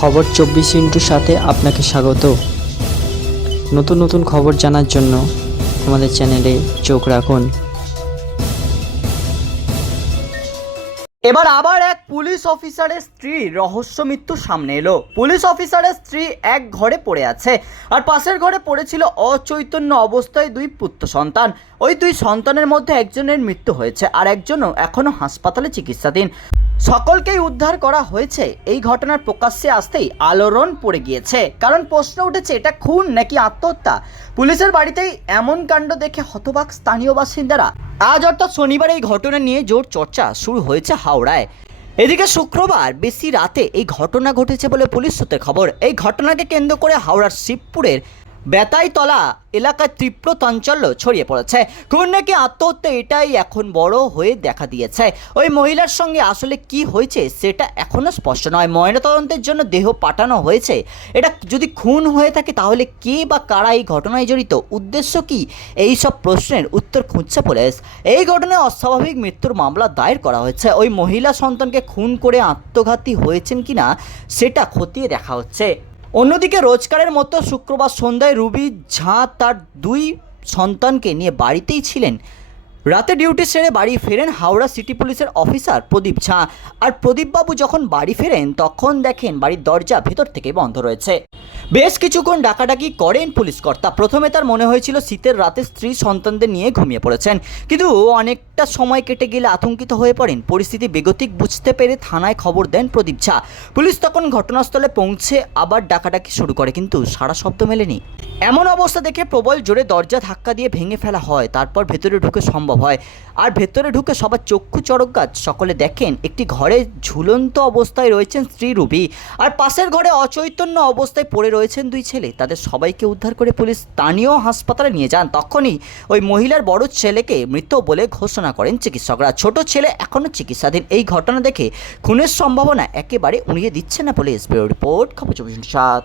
খবর চব্বিশ ইন্টুর সাথে আপনাকে স্বাগত। নতুন নতুন খবর জানার জন্য আমাদের চ্যানেলে চোখ রাখুন। এবার আবার এক পুলিশ অফিসারের স্ত্রীর রহস্য মৃত্যু সামনে এলো। পুলিশ অফিসারের স্ত্রী এক ঘরে পড়ে আছে। আর পাশের ঘরে পড়েছিল অচৈতন্য অবস্থায় দুই পুত্র সন্তান। ওই দুই সন্তানের মধ্যে একজনের মৃত্যু হয়েছে আর একজনও এখনও হাসপাতালে চিকিৎসাধীন। সকলকেই উদ্ধার করা হয়েছে। এই ঘটনার প্রকাশ্যে আসতেই আলোড়ন পড়ে গিয়েছে। কারণ প্রশ্ন উঠেছে, এটা খুন নাকি আত্মহত্যা? পুলিশের বাড়িতেই এমন কাণ্ড দেখে হতবাক স্থানীয় বাসিন্দারা। আজ অর্থাৎ শনিবার এই ঘটনা নিয়ে জোর চর্চা শুরু হয়েছে হাওড়ায়। এদিকে শুক্রবার বেশি রাতে এই ঘটনা ঘটেছে বলে পুলিশ সূত্রে খবর। এই ঘটনাকে কেন্দ্র করে হাওড়ার শিবপুরের বেতাইতলা এলাকায় তীব্র চাঞ্চল্য ছড়িয়ে পড়েছে। কোন নাকি আত্মহত্যা এটাই এখন বড় হয়ে দেখা দিয়েছে। ওই মহিলার সঙ্গে আসলে কি হয়েছে সেটা এখনও স্পষ্ট নয়। ময়নাতদন্তের জন্য দেহ পাঠানো হয়েছে। এটা যদি খুন হয়ে থাকে তাহলে কে বা কারা এই ঘটনায় জড়িত? উদ্দেশ্য কি? এই সব প্রশ্নের উত্তর খুঁজছে পুলিশ। এই ঘটনায় অস্বাভাবিক মৃত্যুর মামলা দায়ের করা হয়েছে। ওই মহিলা সন্তানকে খুন করে আত্মঘাতী হয়েছেন কিনা সেটা খতিয়ে দেখা হচ্ছে। অন্যদিকে রোজকারের মতো শুক্রবার সন্ধ্যায় রুবি ঝাঁ তার দুই সন্তানকে নিয়ে বাড়িতেই ছিলেন। রাতে ডিউটি সেরে বাড়ি ফেরেন হাওড়া সিটি পুলিশের অফিসার প্রদীপ ঝাঁ। আর প্রদীপবাবু যখন বাড়ি ফেরেন, তখন দেখেন বাড়ির দরজা ভেতর থেকে বন্ধ রয়েছে। বেশ কিছুক্ষণ ডাকাডাকি করেন পুলিশ কর্তা প্রথমে তার মনে হয়েছিল শীতের রাতে স্ত্রী সন্তানদের নিয়ে ঘুমিয়ে পড়েছেন। কিন্তু অনেকটা সময় কেটে গেলে আতঙ্কিত হয়ে পড়েন। পরিস্থিতি বেগতিক বুঝতে পেরে থানায় খবর দেন প্রদীপ ঝা। পুলিশ তখন ঘটনাস্থলে পৌঁছে আবার ডাকাডাকি শুরু করে, কিন্তু সারা শব্দ মেলেনি। এমন অবস্থা দেখে প্রবল জোরে দরজা ধাক্কা দিয়ে ভেঙে ফেলা হয়। তারপর ভেতরে ঢুকে সম্ভব হয়। আর ভেতরে ঢুকে সবার চক্ষু চড়ক গাছ। সকলে দেখেন, একটি ঘরে ঝুলন্ত অবস্থায় রয়েছেন স্ত্রী রুবি। আর পাশের ঘরে অচৈতন্য অবস্থায় পড়ে রয়েছেন দুই ছেলে। তাদের সবাইকে উদ্ধার করে পুলিশ স্থানীয় হাসপাতালে নিয়ে যান। তখনই ওই মহিলার বড় ছেলেকে মৃত বলে ঘোষণা করেন চিকিৎসকরা। ছোট ছেলে এখনও চিকিৎসাধীন। এই ঘটনা দেখে খুনের সম্ভাবনা একেবারে উড়িয়ে দিচ্ছে না পুলিশ। ব্যুরো রিপোর্ট, খবর চব্বিশ সাত।